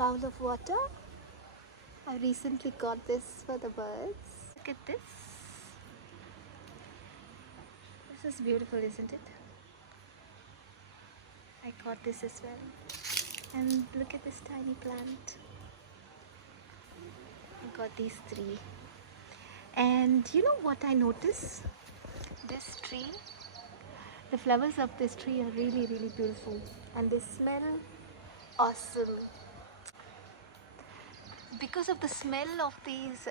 bowl of water. I recently got this for the birds. Look at this. This is beautiful, isn't it? I got this as well. And look at this tiny plant. I got these three. And you know what I notice? This tree, the flowers of this tree are really, really beautiful. And they smell awesome. Because of the smell of these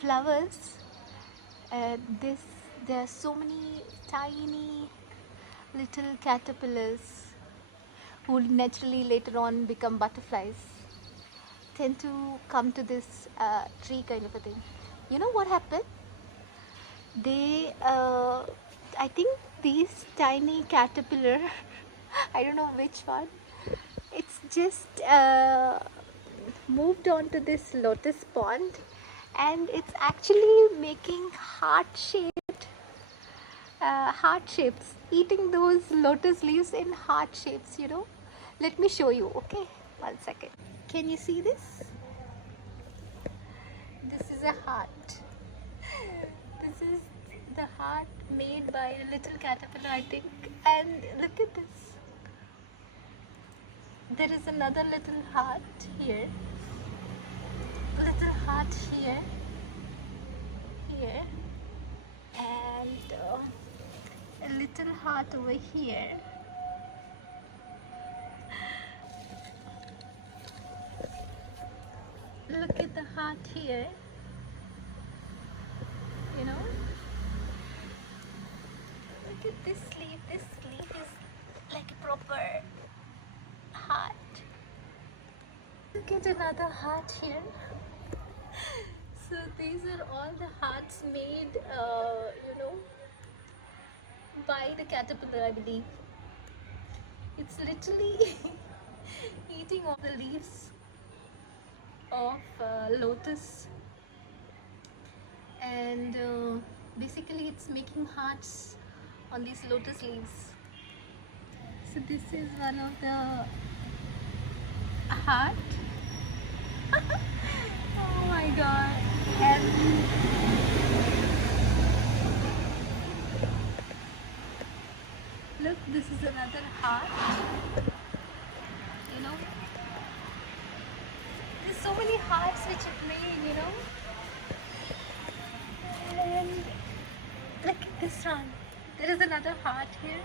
flowers, there are so many tiny little caterpillars who naturally later on become butterflies tend to come to this tree kind of a thing. You know what happened? I think these tiny caterpillar, I don't know which one, it's just moved on to this lotus pond, and it's actually making heart shapes, eating those lotus leaves in heart shapes, you know. Let me show you, okay? 1 second. Can you see this? This is a heart. This is the heart made by a little caterpillar, I think. And look at this. There is another little heart here. Little heart here. Here. And a little heart over here. Look at the heart here. You know? Look at this leaf. This leaf is like a proper heart. Look at another heart here. So these are all the hearts made, you know, by the caterpillar, I believe. It's literally eating all the leaves of lotus, and basically it's making hearts on these lotus leaves. So this is one of the heart. Oh my god. And look, this is another heart. You know, there's so many hearts which are playing, you know. And look at this one. There is another heart here.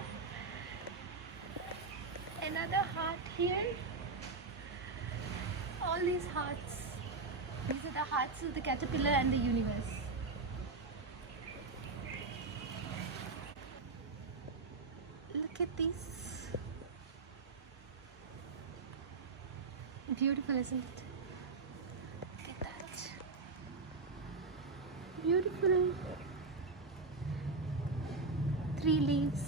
Another heart here. All these hearts. These are the hearts of the caterpillar and the universe. Look at these. Beautiful, isn't it? Look at that. Beautiful. 3 leaves.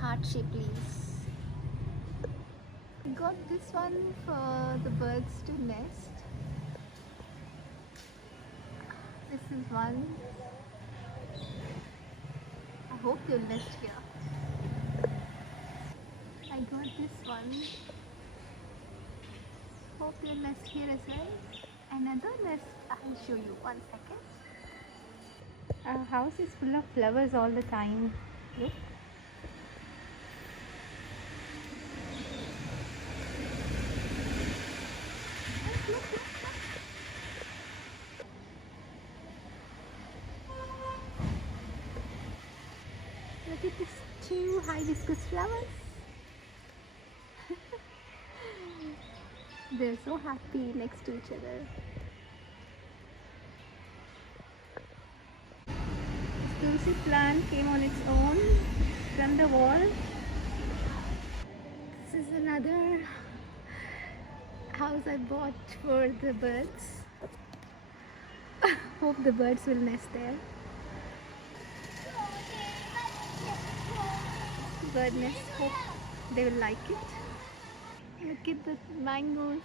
Heart-shaped leaves. I got this one for the birds to nest. This is one. I hope they'll nest here. I got this one. Hope they'll nest here as well. Another nest, I'll show you. 1 second. Our house is full of flowers all the time. Look. Look at these 2 hibiscus flowers. They're so happy next to each other. This tulsi plant came on its own from the wall. This is another house I bought for the birds. Hope the birds will nest there. Bird nest, hope they will like it. Look at the mangoes.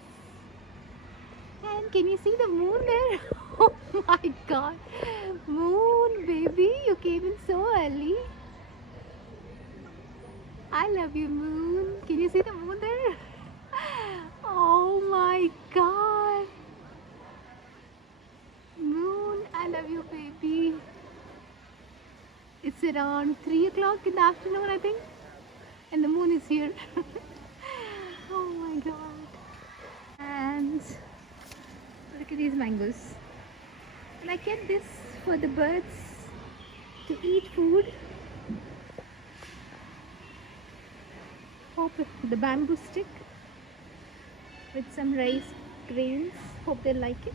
And can you see the moon there? Oh my god. Moon baby, you came in so early. I love you, moon. Can you see the moon there? Oh my god. Moon, I love you, baby. It's around 3 o'clock in the afternoon, I think. And the moon is here. Oh my god. And look at these mangoes. And I kept this for the birds to eat food. Hope the bamboo stick with some rice grains. Hope they like it.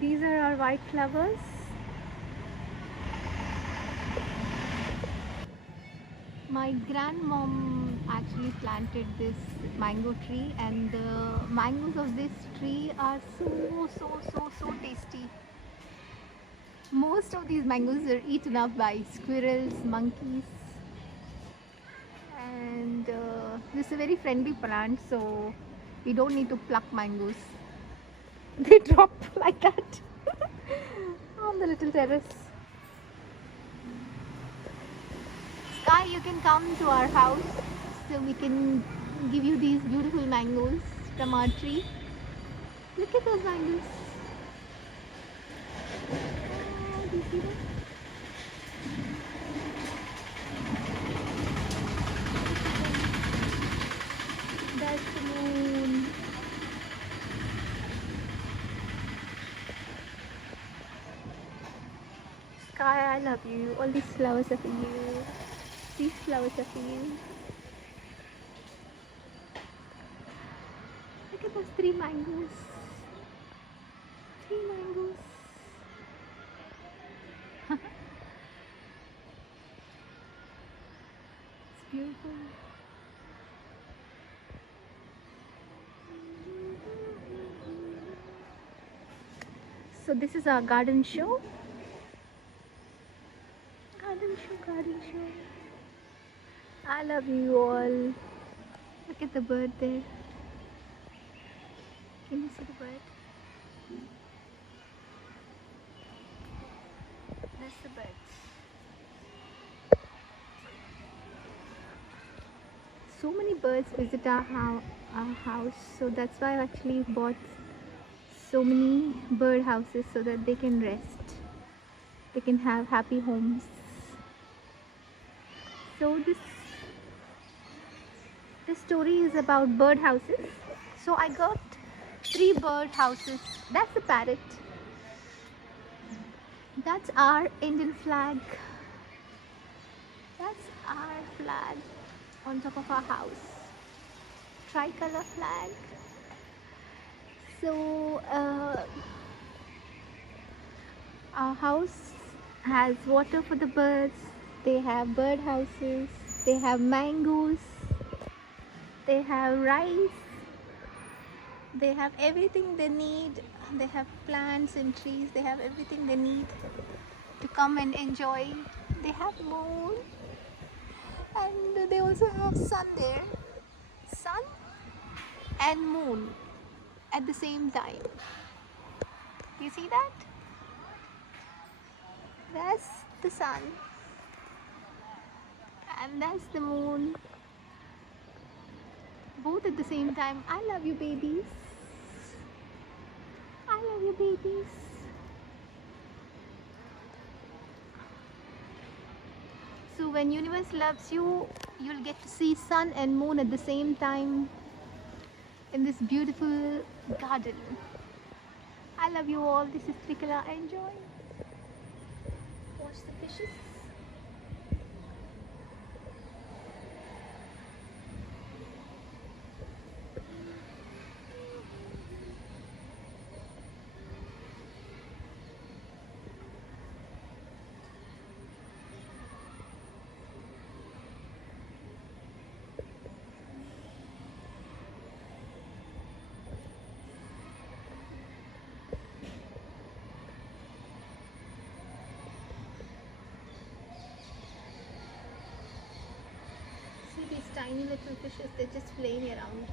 These are our white flowers. My grandmom actually planted this mango tree, and the mangoes of this tree are so tasty. Most of these mangoes are eaten up by squirrels, monkeys, and this is a very friendly plant, so we don't need to pluck mangoes. They drop like that on the little terrace. Sky, you can come to our house so we can give you these beautiful mangoes from our tree. Look at those mangoes. Oh, do you see them? That's the moon. Sky, I love you. All these flowers are for you. These flowers are for you. Look at those 3 mangoes. 3 mangoes. It's beautiful. So this is our garden show. Garden show. I love you all. Look at the bird there. Can you see the bird? That's the birds. So many birds visit our house, so that's why I actually bought so many bird houses so that they can rest. They can have happy homes. So this story is about bird houses. So I got 3 bird houses. That's the parrot. That's our Indian flag. That's our flag on top of our house. Tricolor flag. So our house has water for the birds. They have bird houses. They have mangoes. They have rice. They have everything they need. They have plants and trees. They have everything they need to come and enjoy. They have moon, and they also have sun there. Sun and moon at the same time. Do you see that? That's the sun, and that's the moon. Both at the same time. I love you, babies. I love you, babies. So when universe loves you, you'll get to see sun and moon at the same time in this beautiful garden. I love you all. This is Trikala. Enjoy. Watch the fishes. See these tiny little fishes, they're just playing around.